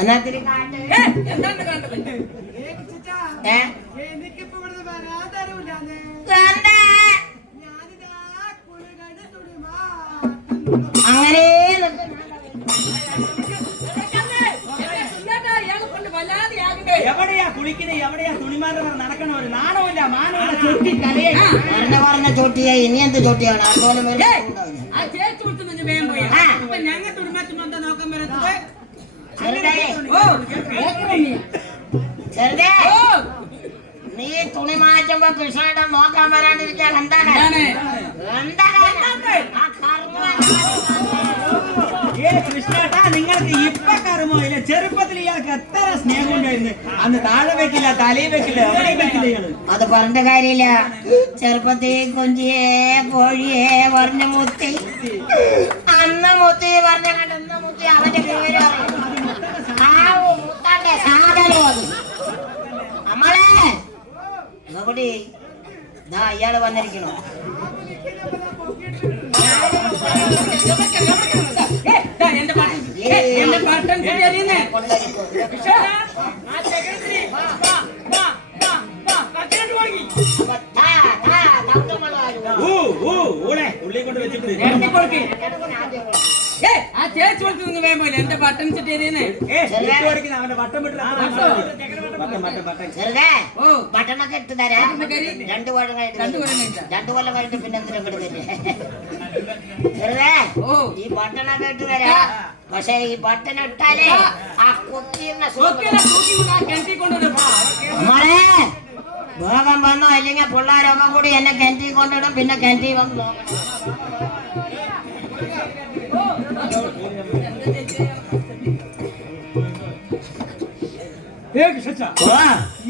എന്നാത്തിരി കാട്ട് അങ്ങനെ എവിടെയാ കുളിക്കുന്നത്? എവിടെയാ തുണിമാരെ നടക്കണവര്? നാണമില്ല, മാനമില്ല, ചൊട്ടി കലയെ പറഞ്ഞ ചോട്ടിയാ. ഇനി എന്ത് ചോട്ടിയാണ്? നീ തുണി മാറ്റുമ്പോ കൃഷ്ണേട്ട നോക്കാൻ വരാണ്ടിരിക്കാൻ എന്താണ്? കൃഷ്ണേട്ടാ, നിങ്ങൾക്ക് ഇപ്പൊ കർമ്മോ ഇല്ല? ചെറുപ്പത്തിൽ ഇയാൾക്ക് എത്ര സ്നേഹം ഉണ്ടായിരുന്നു. അന്ന് താഴെ വെക്കില്ല, തലയിൽ വെക്കില്ല, എവിടെ വെക്കില്ല ഇയാള്. അത് പറഞ്ഞ കാര്യമില്ല. ചെറുപ്പത്തിൽ കൊഞ്ചിയെ കോഴിയെ പറഞ്ഞ മുത്തി, അന്ന് മുത്തി പറഞ്ഞ കണ്ടെന്ന് മുത്തി അവന്റെ പേര് മുത്താന്റെ സാധനം അത്. നമ്മളെ നോക്കടി, ഇയാള് വന്നിരിക്കണോ? ഉള്ളി കൊണ്ട് വെച്ചിട്ട് എന്റെ ബട്ടൺ ബട്ടണൊക്കെ ഇട്ട് തരാം. 2 കൊല്ലം കഴിഞ്ഞിട്ട് പിന്നെ എന്തിനാ കിടക്കില്ലേ? ഈ ബട്ടണൊക്കെ ഇട്ട് തരാം. പക്ഷെ ഈ ബട്ടൺ ഇട്ടാലേ ആ കുത്തിയുന്ന ഭോഗം വന്നോ അല്ലെങ്കിൽ പിള്ളേരൊക്കെ കൂടി എന്നെ കിണറ്റി കൊണ്ടിടും. പിന്നെ കിണറ്റി വന്നു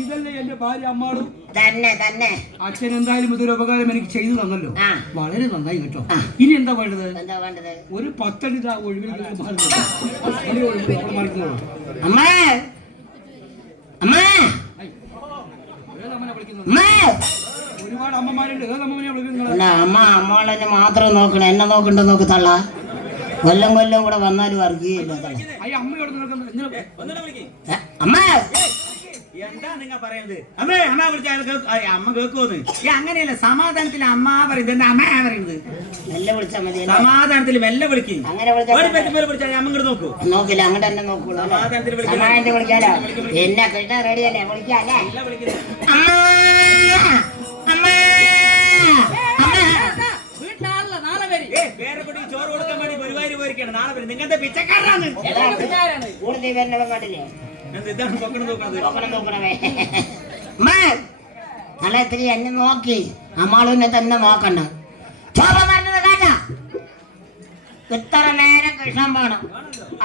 ഇതല്ലേ എന്റെ ഭാര്യ അമ്മാളും? തന്നെ തന്നെ. അച്ഛൻ എന്തായാലും ഇതൊരു ഉപകാരം എനിക്ക് ചെയ്തു തന്നല്ലോ, വളരെ നന്നായി കേട്ടോ. ഇനി എന്താ വേണ്ടത്? ഒരു 10 അടി ഒഴിവിൽ അമ്മേ അമ്മേ ഒരുപാട് അമ്മമാരുണ്ട്. ഏതമ്മനെ വിളിക്കുന്നത്? അമ്മോളെ മാത്രം നോക്കണം, എന്നെ നോക്കണ്ട. നോക്ക് തള്ള. കൊല്ലം കൂടെ വന്നാലും അറിയുകയില്ല. അമ്മ എന്താ നിങ്ങൾ പറയുന്നത്? അമ്മേ അമ്മ വിളിച്ചാൽ അമ്മ കേൾക്കുമെന്ന്. അങ്ങനെയല്ല, സമാധാനത്തിൽ അമ്മ പറയുന്നത്. അമ്മ പറയുന്നത് മെല്ലെ വിളിച്ചാൽ മതി. സമാധാനത്തിൽ മെല്ലെ വിളിക്കും. അങ്ങനെ വിളിച്ചാൽ അമ്മ ഇങ്ങോട്ട് നോക്കൂ. നോക്കില്ല, അങ്ങോട്ട് തന്നെ നോക്കൂല. സമാധാനത്തിൽ വിളിക്കാലോ. എന്നെ കിട്ടാൻ റെഡിയല്ലേ? വിളിക്കാല്ലേ? ചോറ് കൊടുക്കാൻ വേണ്ടി ഗുരുവായൂർ പോയിരിക്കണം. നാളെ വരും. നിങ്ങളുടെ പിച്ചക്കാരനാണ്. കൂടുതൽ പേരുടെ കണ്ടില്ലേ? നാളെ ഇത്തിരി എന്നെ നോക്കി അമ്മാളുവിനെ തന്നെ നോക്കണ്ട. ചോപ്പ പറഞ്ഞത് കേട്ടാ? ഇത്ര നേരം കൃഷ്ണൻ വേണം.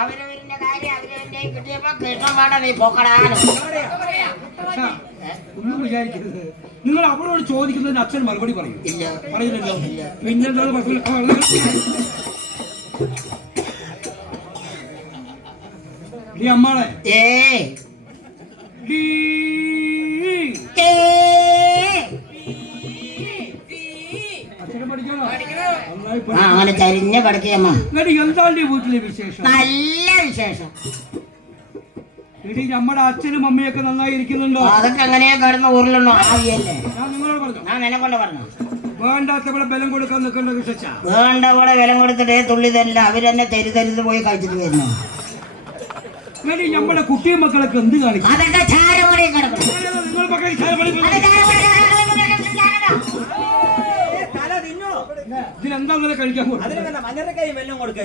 അവരവരിന്റെ കാര്യം അവരവന്റെ കിട്ടിയപ്പോ കൃഷ്ണൻ വേണം. നീ പോക്കടാണ്. ഒന്നും വിചാരിക്കരുത്. നിങ്ങൾ അവളോട് ചോദിക്കുന്നതിന് അച്ഛൻ മറുപടി പറയും. ഇല്ല, പറയുന്നില്ലോ. പിന്നെന്താ അമ്മാളെ? അങ്ങനെ ചരിഞ്ഞ പഠിക്കമ്മ. എന്താണ് വീട്ടിലെ വിശേഷം? നല്ല വിശേഷം. നമ്മുടെ അച്ഛനും അമ്മയൊക്കെ നന്നായി ഇരിക്കുന്നുണ്ടോ? അതൊക്കെ അങ്ങനെയാ കിടന്ന് ഊരിലുണ്ടോ? ഞാൻ നിങ്ങളോട് പറഞ്ഞു. ഞാൻ നിന്നെ കൊണ്ട് പറഞ്ഞു. വേണ്ടാത്തവിടെ ബലം കൊടുക്കാൻ നിൽക്കേണ്ട വിശ്വസിച്ച വേണ്ട കൂടെ വിലം കൊടുത്തിട്ട് തുള്ളി തരില്ല. അവരെന്നെ തരുതരുത് പോയി കഴിച്ചിട്ട് വരുന്നു. നമ്മുടെ കുട്ടിയും മക്കളൊക്കെ എന്ത് കാണിക്കും? അതൊക്കെ ചാരമണി കിടക്കും. ഇതിനെന്താ കഴിക്കാൻ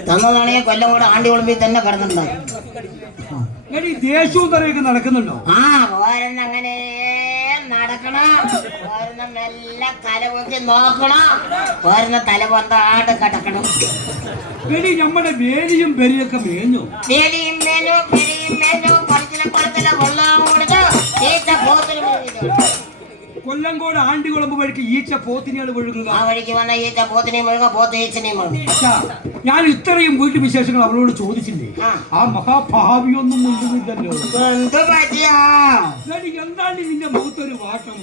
തന്നതാണെങ്കിൽ കൊല്ലം കൂടെ ആണ്ടി ഒളിമ്പി തന്നെ കിടന്നുണ്ടാവും. ദേശവും തറയൊക്കെ നടക്കുന്നുണ്ടോ? ഓരോന്നങ്ങനെ നടക്കണം. ഓരോന്ന മെല്ലെ തല പൊക്കി നോക്കണം. ഓരോന്ന തല പൊന്താണ്ട് കിടക്കണം. നമ്മുടെ വേലിയും പെരിയൊക്കെ മേഞ്ഞു. വേലിയും മേഞ്ഞു, പെരിയും മേഞ്ഞു. കുളത്തിലെ വെള്ളം കൊടുത്തു. കൊല്ലങ്കോട് ആണ്ടികുളമ്പ് വഴിക്ക് ഈച്ച പോത്തിനെയാണ് ഒഴുകുക. ആ വഴിക്ക് വന്ന ഈച്ച പോത്തിനെയും ഒഴുക, പോത്ത് ഈച്ചനെയും ഒഴുകുക. ഞാൻ ഇത്രയും വീട്ടു വിശേഷങ്ങൾ അവളോട് ചോദിച്ചില്ലേ? ആ മഹാഭാവിയൊന്നും മുഴുകുന്നില്ലല്ലോ. എന്താണ് നിന്റെ മുഖത്തൊരു വാട്ടം?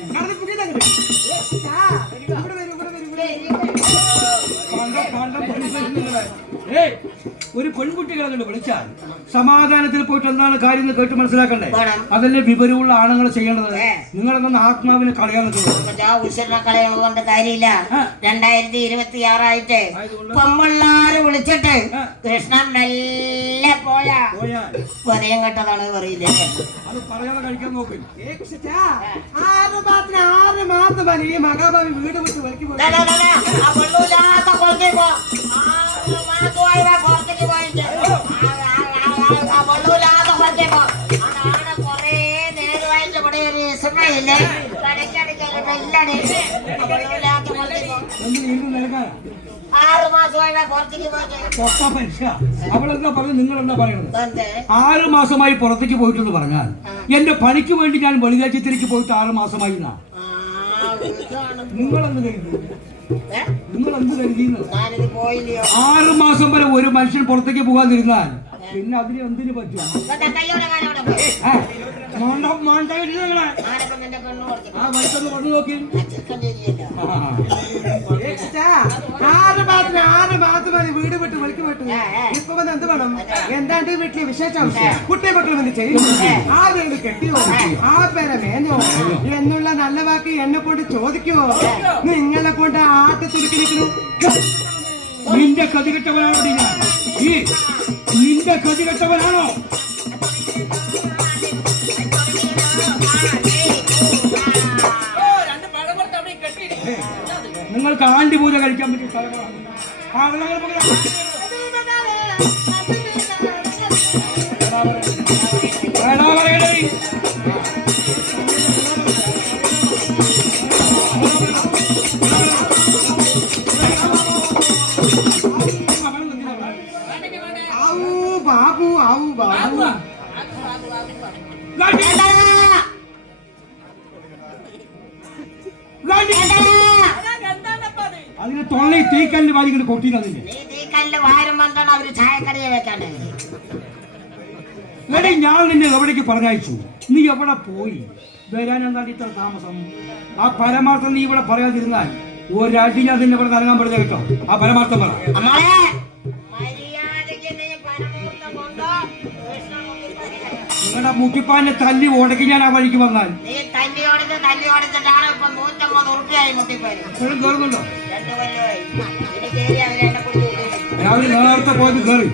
ഒരു പെൺകുട്ടികളെ കൊണ്ട് വിളിച്ചാൽ സമാധാനത്തിൽ പോയിട്ട് എന്താണ് കാര്യം എന്ന് കേട്ട് മനസ്സിലാക്കണ്ടേ? വേണം. അതല്ലേ വിവരമുള്ള ആണുങ്ങൾ ചെയ്യേണ്ടത്. നിങ്ങളെന്ന ആത്മാവിനെ കളയാൻ കൊണ്ട് കാര്യമില്ല. 2026 ആയിട്ട് പെമ്പിള്ളാര് വിളിച്ചിട്ട് കൃഷ്ണൻ മെല്ലെ പോയാ വരയം കെട്ടതാണ് പറയില്ലേ? അത് പറയാതെ കഴിക്കാൻ നോക്കും. ഈ മഹാഭാവി വീട് വിട്ട് വലിക്ക് പോയി. അവളെന്താ പറഞ്ഞു? നിങ്ങളെന്താ പറയുന്നത്? 6 മാസമായി പുറത്തേക്ക് പോയിട്ടെന്ന് പറഞ്ഞാൽ എന്റെ പണിക്ക് വേണ്ടി ഞാൻ വെളിരാജ്യത്തിലേക്ക് പോയിട്ട് 6 മാസമായി. നിങ്ങളെന്ത് കരുതി? നിങ്ങളെന്ത് കരുതിയെന്ന്? 6 മാസം വരെ ഒരു മനുഷ്യൻ പുറത്തേക്ക് പോകാതിരുന്നാൽ പിന്നെ അതിന് എന്തിനു പറ്റും? കൊണ്ടു നോക്കി 6 മാസം വീട് വിട്ട് വലിക്ക് വിട്ടു. ഇപ്പൊ വന്ന് എന്ത് വേണം? എന്താണ്ട് വീട്ടിലെ വിശേഷം കുട്ടിയെ മക്കൾ വന്ന് ചെയ്യും. ആ വീട് കെട്ടിയോ, ആ പേരെ മേഞ്ഞോ എന്നുള്ള നല്ല വാക്ക് എന്നെ കൊണ്ട് ചോദിക്കുവോ? നിങ്ങളെ കൊണ്ട് ആട്ട് തുരുക്കിരിക്കണു. നിന്റെ കതി കെട്ടവനാണോ? നിന്റെ കതി കെട്ടവനാണോ? നിങ്ങൾക്ക് ആണ്ടി പൂജ കഴിക്കാൻ പറ്റിയ സ്ഥലങ്ങളാണ്. ബാബു ആവു ബാബു അതിന് തൊള്ളി തീക്കല്ല് വാരിക്കൊണ്ട് കൊട്ടിയില്ല. ഞാൻ നിന്നെ എവിടേക്ക് പറഞ്ഞയച്ചു? നീ എവിടെ പോയി? വരാൻ എന്താണ് ഇത്ര താമസം? ആ പരമാർത്ഥം നീ ഇവിടെ പറയാതിരുന്നാൽ ഒരടി ഞാൻ നിന്നെ ഇവിടെ നൽകാൻ പറഞ്ഞ കേട്ടോ. ആ പരമാർത്ഥം പറ. നിങ്ങളുടെ മുട്ടിപ്പാന്റെ തല്ലി ഓടക്കി ഞാൻ ആ വഴിക്ക് വന്നാൽ കയറുന്നുണ്ടോ? രാവിലെ നേരത്തെ പോയത് കയറി.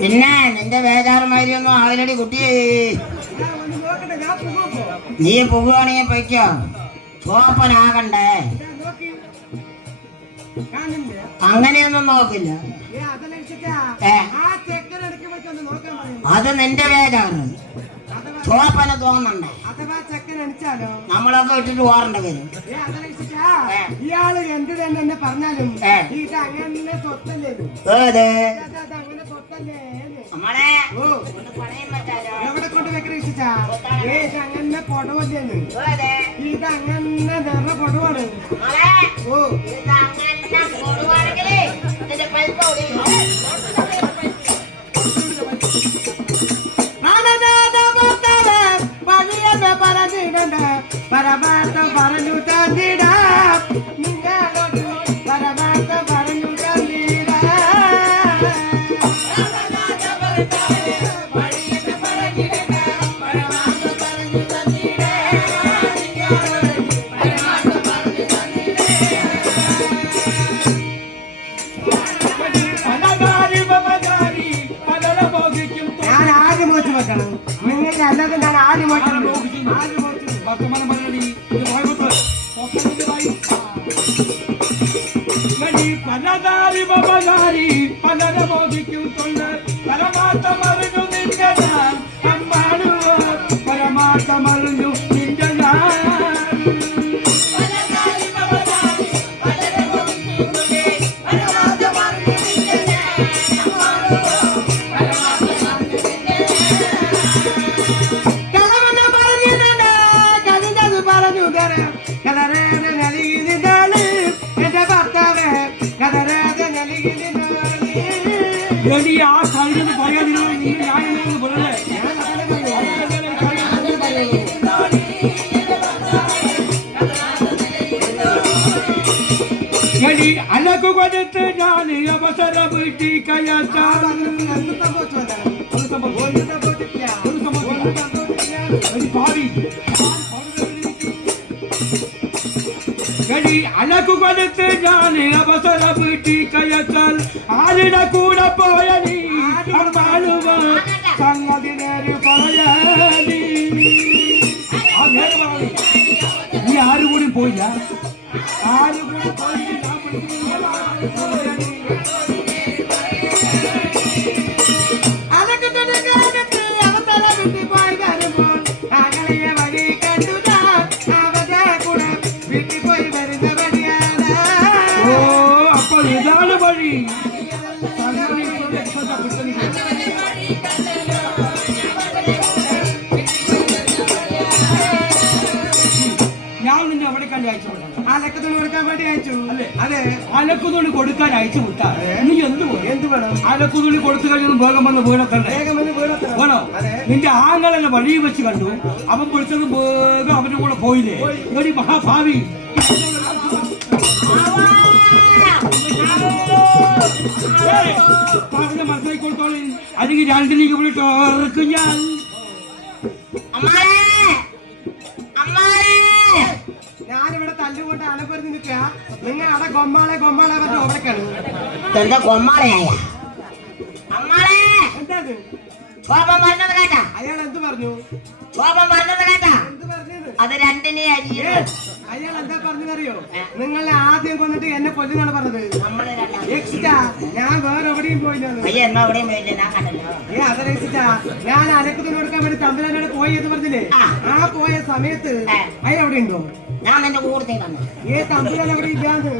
പിന്നെ നിന്റെ വേദാറുമാരിയൊന്നും ആവിലടി കുട്ടിയേ. നീ പോകുവാണെങ്കിൽ പൊയ്ക്കോ. ചോപ്പനാകണ്ടേ? അങ്ങനെയൊന്നും നോക്കില്ല. അത് നിന്റെ വേദാറ്. ചോപ്പന തോന്നണ്ടേ? നമ്മളൊക്കെ ഇട്ടിട്ട് ഓറേണ്ട വരും. ഇയാള് എന്ത് തന്നെ പറഞ്ഞാലും അങ്ങനെ സ്വത്തല്ലേ? എവിടെ കൊണ്ട് വെക്കണ അങ്ങനെ പൊടവല്ലേന്ന്? ഇതങ്ങനെ നിറ പൊടവാണ്. ഓ പരമാർത്ഥം പറഞ്ഞു തന്നിടാ. നിങ്ങളോട് പരമാർത്ഥം പറഞ്ഞു തന്നിടാ. ഞാൻ ആദ്യം മോച്ച് വെക്കണം. നിങ്ങൾക്ക് അല്ലാതെ ഞാൻ ആദ്യം മോക്കണം. വർത്തമാനം പറഞ്ഞടി. പലതാരി ബബലാരി പലര ബോധിക്കും തൊണ്ട് പരമാർത്ഥമറിഞ്ഞു നിന്റെ ഞാൻ അമ്മാണു. പരമാർത്ഥമറിഞ്ഞു നിന്റെ ഞാൻ. കഥ കതറാതെ നൽകിയതാണ് എന്റെ ഭർത്താവ് കതറാതെ നൽകിയതാണ്. എടി ആ കഴിഞ്ഞത് പറയാതിരുന്ന ഞാൻ എന്നോട് പറയല്ലേ എടി അലക്കു കൊടുത്ത് ഞാൻ അവസരം വീട്ടി കയറ്റാൻ എടി അലക്കു കൊടുത്ത് ഞാൻ അവസരം വീട്ടി കയറ്റാൽ ആരുടെ കൂടെ പോയ നീ സംഗതി നേരെ പറയാനീ നീ ആരും കൂടി പോയില്ല ആരും കൂടി പോയില്ല ഇതാണ് വഴി. ഞാൻ നിന്നെ അവിടെ കണ്ട് അയച്ചു അലക്കത്തുണി കൊടുക്കാൻ വേണ്ടി അയച്ചു അല്ലേ? അതെ. അലക്കുതുണി കൊടുക്കാൻ അയച്ചു വിട്ടാ നീ എന്ത് വേണം? അലക്കുതുണി കൊടുത്തു കഴിഞ്ഞ വേഗം വന്ന് വീടത്തണ്ടേ? വേണോ? നിന്റെ ആങ്ങളെന്നെ വഴി വെച്ച് കണ്ടു. അവൻ വിളിച്ചത് വേഗം അവന്റെ കൂടെ പോയില്ലേ? എടി മഹാഭാവി പറഞ്ഞ മനസ്സിലാക്കി കൊടുത്തോളി. അല്ലെങ്കിൽ രണ്ടിലേക്ക് വിളിട്ട് ഓർക്കും ഞാൻ. ഞാനിവിടെ തല്ലുകൊണ്ട് അലപ്പുറത്ത് നിൽക്കുക. നിങ്ങൾ അവിടെ ഗൊമ്മാളെ പറഞ്ഞ ഓർക്കാണ്. എന്താ കൊമ്മാളയായ എന്താത്? അയാൾ എന്ത് പറഞ്ഞു? എന്ത് പറഞ്ഞത്? അത് രണ്ടിനെ അരിയേ അയാൾ എന്താ പറഞ്ഞതറിയോ? നിങ്ങളെ ആദ്യം കൊന്നിട്ട് എന്നെ കൊല്ലുന്നാണ് പറഞ്ഞത്. ഞാൻ വേറെ എവിടെയും പോയില്ല. ഞാൻ അലക്കത്തിന് കൊടുക്കാൻ വേണ്ടി തമ്പുരാനോട് പോയി എന്ന് പറഞ്ഞില്ലേ? ആ പോയ സമയത്ത് അയാൾ എവിടെ ഉണ്ടോ? ഞാൻ എന്റെ കൂർത്തിട്ടുണ്ട്. തമ്പുരാൻ എവിടെ ഇല്ലാന്ന്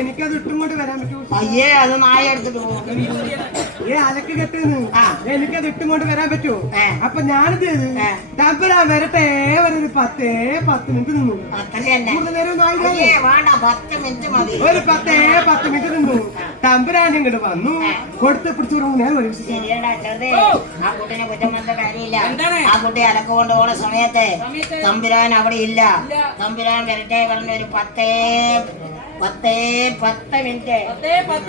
എനിക്കത് ഇട്ടും കൊണ്ട് വരാൻ പറ്റൂ? അയ്യേ അത് നായ എടുത്തിട്ട് പോകും. അലക്ക് കെട്ടുന്ന് എനിക്കത് ഇട്ടും കൊണ്ട് വരാൻ പറ്റൂ? അപ്പൊ ഞാനിത് തമ്പുരാൻ വരട്ടെ ഒരു 10 മിനിറ്റ് നിന്നു. ഒരു 10 മിനിറ്റ് നിന്നു. തമ്പുരാൻ ഇങ്ങോട്ട് വന്നു. കൊടുത്ത് പിടിച്ചു ഞാൻ ആ കുട്ടിനെ കുറ്റം വന്ന കാര്യമില്ല. ആ കുട്ടി അലക്ക് കൊണ്ടുപോകുന്ന സമയത്ത് തമ്പുരാൻ അവിടെ ഇല്ല. തമ്പുരാൻ വരട്ടെ പറഞ്ഞ ഒരു 10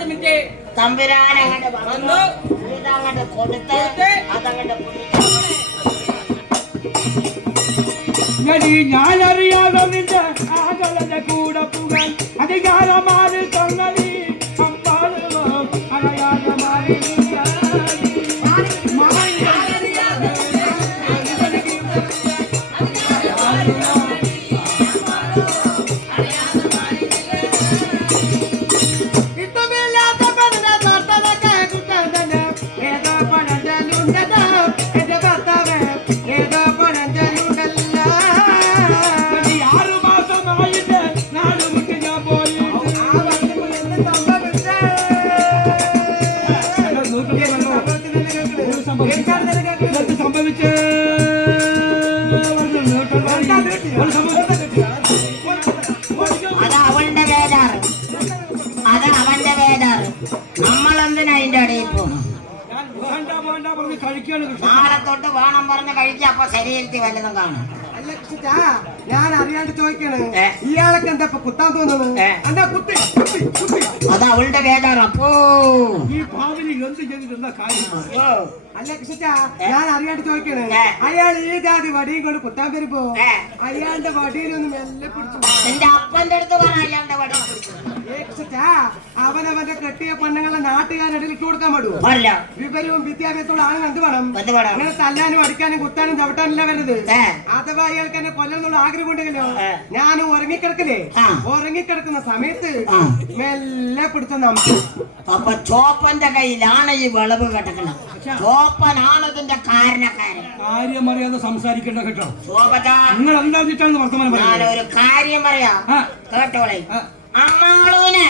മിനിറ്റ് തമ്പുരാൻ അങ്ങോട്ട് വന്നു. ഇതങ്ങോട്ട് കൊടുത്ത് അതങ്ങോട്ട് ഞാൻ അറിയാതെ നിന്റെ ആകളുടെ കൂടെ പോകാൻ അധികാരമാരി തന്നീ അറിയാതെ മാറി സംഭവിച്ച് അത് അവന്റെ വേദാറ്. നമ്മളെന്തിനാ അതിന്റെ ഇടയിൽ പോകും? നാളെ തൊട്ട് വേണം പറഞ്ഞ് കഴിക്കുക. അപ്പൊ ശരീരത്തിൽ വല്ലതും കാണും. ഞാൻ അറിയാണ്ട് ചോദിക്കാണ്. ഇയാളൊക്കെ എന്താ കുത്താൻ തോന്നുന്നത്? എന്താ കുത്തി? അത് അവളുടെ വേദാറ്. അപ്പോ ഈ ഭാവിന് എന്ത് ചെയ്തിട്ടുള്ള കാര്യം അല്ല കൃഷ്ണ, ഞാൻ അറിയാണ്ട് ചോദിക്കാണ്. അയാൾ ഈ ജാതി വടിയും കൊണ്ട് കുത്താൻ വരുമ്പോ അയാളുടെ വടിയിലൊന്നും മെല്ലെ പിടിച്ചു. എന്റെ അപ്പന്റെ അടുത്ത് പറ അയാളുടെ വടി അവനവന്റെ കെട്ടിയ പെണ്ണുങ്ങളെ നാട്ടുകാരുടെ ഇട്ട് കൊടുക്കാൻ പാടുവോ? വിവരവും വിദ്യാഭ്യാസമുള്ള ആളുകൾ എന്ത് വേണം? അങ്ങനെ തല്ലാനും അടിക്കാനും കുത്താനും ചവിട്ടാനല്ല വരുന്നത്. അഥവാ അയാൾക്ക് എന്നെ കൊല്ലണമെന്നുള്ള ആഗ്രഹം ഉണ്ടെങ്കിലോ ഞാൻ ഉറങ്ങിക്കിടക്കുന്ന സമയത്ത് മെല്ലെ പിടിച്ച നമുക്ക്. അപ്പൊ ചോപ്പന്റെ കയ്യിലാണ് ഈ വിളവ് കിടക്കണം. ചോപ്പനാണ് ഇതിന്റെ കാരണക്കാരൻ. കാര്യം അറിയാതെ സംസാരിക്കേണ്ട കേട്ടോ. ചോപ്പച്ചാ, നിങ്ങൾ എന്താ വർത്തമാനം? ഞാനൊരു കാര്യം പറയാം കേട്ടോളെ. അമ്മാളൂന്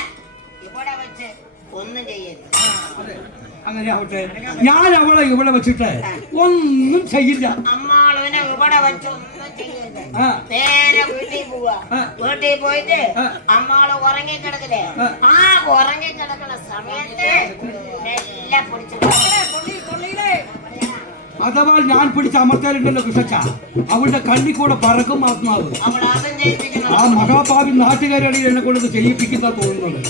ഇവിടെ വെച്ച് ഒന്നും ചെയ്യരുത്. അങ്ങനെ ആവട്ടെ. ഞാൻ അവളെ ഇവിടെ വെച്ചിട്ട് ഒന്നും ചെയ്യില്ല. അമ്മാളൂനെ ഇവിടെ വെച്ച് ഒന്നും ചെയ്യരുത്. നേരെ വീട്ടിൽ പോകും. പോവാ. വീട്ടിൽ പോയിട്ട് അമ്മാള് ഉറങ്ങിക്കിടക്കില്ലേ, ആ ഉറങ്ങിക്കിടക്കുന്ന സമയത്ത് എല്ലാം പിടിച്ചു. അഥവാ ഞാൻ പിടിച്ച അമർത്താലുണ്ടല്ലോ കൃഷച്ച, അവളുടെ കണ്ണി കൂടെ പറക്കും ആത്മാവ്. അവൾ അതും ചെയ്യിപ്പിക്കണം. ആ മഹാഭാവി നാട്ടുകാരാണ് എന്നെ കൊണ്ടത് ചെയ്യിപ്പിക്കുന്ന തോന്നുന്നത്.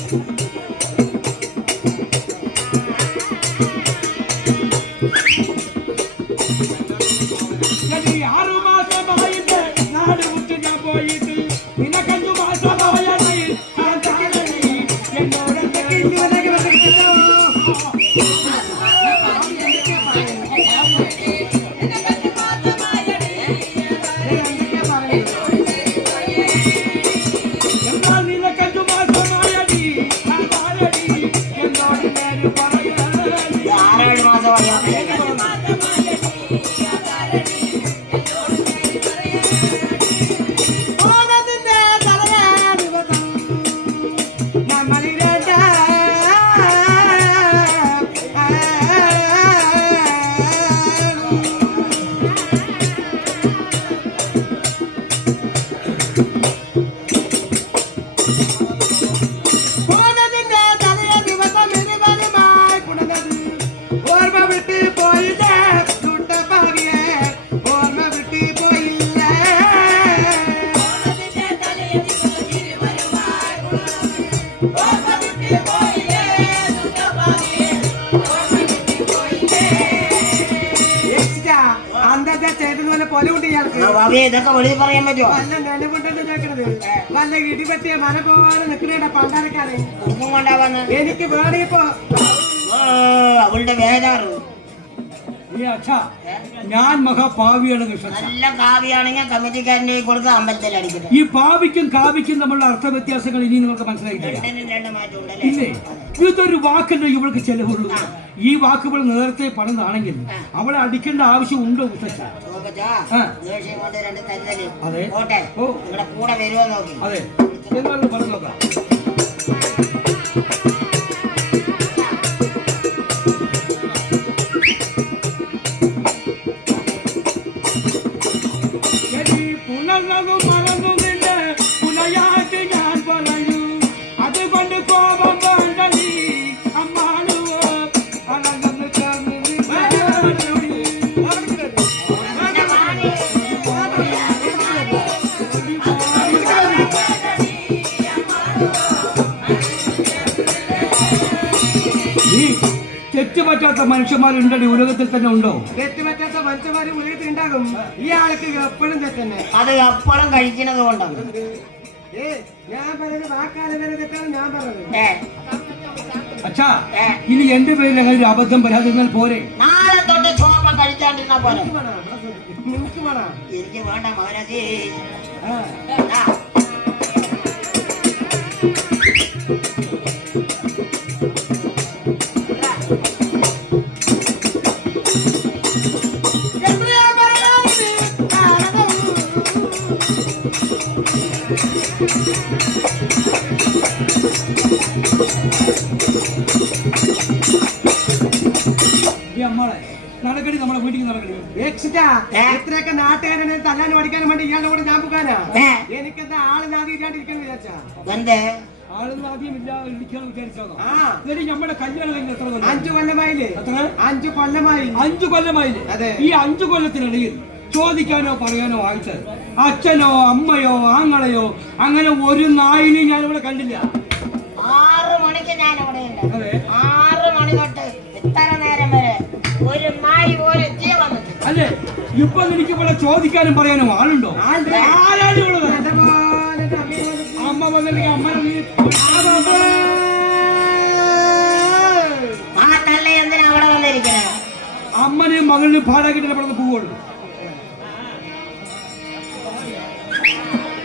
ഇതൊക്കെ വെളിയിൽ പറയാൻ പറ്റുമോ? വല്ല ഇടിപറ്റിയ മന പോവാതെ നിൽക്കണേടാ പണ്ടാരക്കാരെ. ഉടുക്കും കൊണ്ടാ വന്ന് എനിക്ക് വേണിപ്പോ അവളുടെ വേദാറ്. ഞാൻ മഹാഭാവിയാണ് കൃഷ്ണ. നല്ല കാവ്യാണെങ്കിൽ കമ്മിറ്റിക്കാരൻ്റെ കൊടുത്ത് അമ്പലത്തിൽ അടിക്കട്ടെ. ഈ ഭാവിക്കും കാവ്യക്കും തമ്മിലുള്ള അർത്ഥ വ്യത്യാസങ്ങൾ ഇനി നിങ്ങൾക്ക് മനസ്സിലായിട്ടില്ല. ഇല്ലേ, ഇതൊരു വാക്കല്ലേ ഇവൾക്ക് ചെലവുള്ളൂ. ഈ വാക്കുകൾ നേരത്തെ പണിതാണെങ്കിൽ അവളെ അടിക്കേണ്ട ആവശ്യം ഉണ്ടോ കൃഷ്ണ? അതെ, കൂടെ വരുമോ നോക്കി. അതെ, എന്നാലും പറഞ്ഞു നോക്കാം. തെറ്റുപറ്റാത്ത മനുഷ്യന്മാരുണ്ടോ ഉലകത്തിൽ തന്നെ? ഉണ്ടോ തെറ്റുപറ്റാത്ത മനുഷ്യന്മാര് ഉലകത്തിൽ ഉണ്ടാകും. ഈ ആൾക്ക് എപ്പോഴും തെറ്റന്നെ. അത് എപ്പോഴും കഴിക്കുന്നത് കൊണ്ടാണ്. ഞാൻ പറയുന്നത് വാക്കാലം വരെ തെറ്റാണ് ഞാൻ പറഞ്ഞത്. അച്ഛാ, ഇനി എന്റെ പേരിൽ അങ്ങനെ ഒരു അബദ്ധം വരാതിരുന്നാൽ പോരെ? നാളെ തൊട്ട് ചോപ്പ കഴിച്ചാണ്ടിരുന്നാ പോലെ. നിനക്ക് വേണം. എനിക്ക് വേണ്ട മകനജി. നടക്കടി, നമ്മളെ വീട്ടിൽ നടക്കടി. ഇത്രയൊക്കെ നാട്ടുകാരെ തല്ലാനും പഠിക്കാനും വേണ്ടി ഇയാളുടെ കൂടെ ഞാൻ പോകാനാ? എനിക്കെന്താ ആള് നാദി ഇല്ലാണ്ടിരിക്കാൻ വിചാരിച്ചാ? ആളൊന്നും ആദ്യം ഇരിക്കാന്ന് വിചാരിച്ചോ? നമ്മുടെ കല്യാണം കഴിഞ്ഞ എത്ര കൊല്ലം? 5 കൊല്ലമായില്ലേ? എത്ര? 5 കൊല്ലമായി. 5 കൊല്ലമായില്ലേ? അതെ. ഈ 5 കൊല്ലത്തിനിടയിൽ ചോദിക്കാനോ പറയാനോ ആയിട്ട് അച്ഛനോ അമ്മയോ ആങ്ങളെയോ അങ്ങനെ ഒരു നായിനെയും ഞാനിവിടെ കണ്ടില്ല. 6 മണിക്ക് ഞാൻ ഇവിടെ ഉണ്ട്. 6 മണി തൊട്ട് ഇത്ര നേരം വരെ ഒരു നായി പോലെ അല്ലേ? ഇപ്പൊ എനിക്ക് ഇവിടെ ചോദിക്കാനും പറയാനും ആളുണ്ടോ? ആരാളുള്ളത്? അമ്മ വന്നില്ലെങ്കിൽ അമ്മ ആ തള്ള എന്തിനാ അവിടെ വന്നിരിക്കണേ? അമ്മനെയും മകളിനെയും പാടാക്കിട്ട് ഇവിടെ പോവുള്ളൂ.